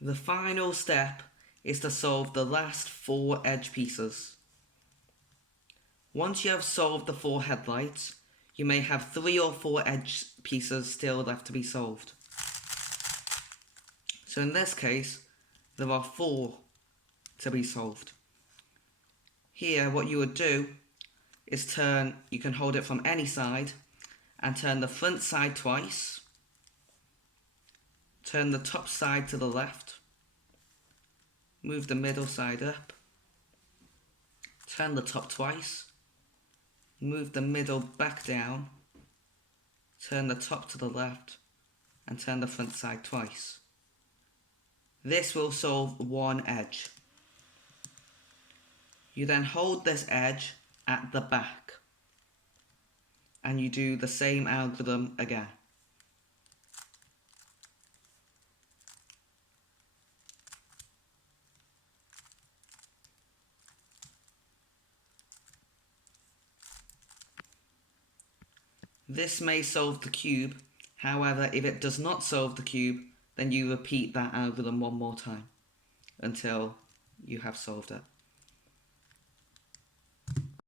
The final step is to solve the last 4 edge pieces. Once you have solved the 4 headlights, you may have 3 or 4 edge pieces still left to be solved. So in this case, there are 4 to be solved. Here, what you would do is you can hold it from any side and turn the front side twice, turn the top side to the left, move the middle side up, turn the top twice, move the middle back down, turn the top to the left, and turn the front side twice. This will solve 1 edge. You then hold this edge at the back, and you do the same algorithm again. This may solve the cube, however, if it does not solve the cube, then you repeat that algorithm one more time until you have solved it.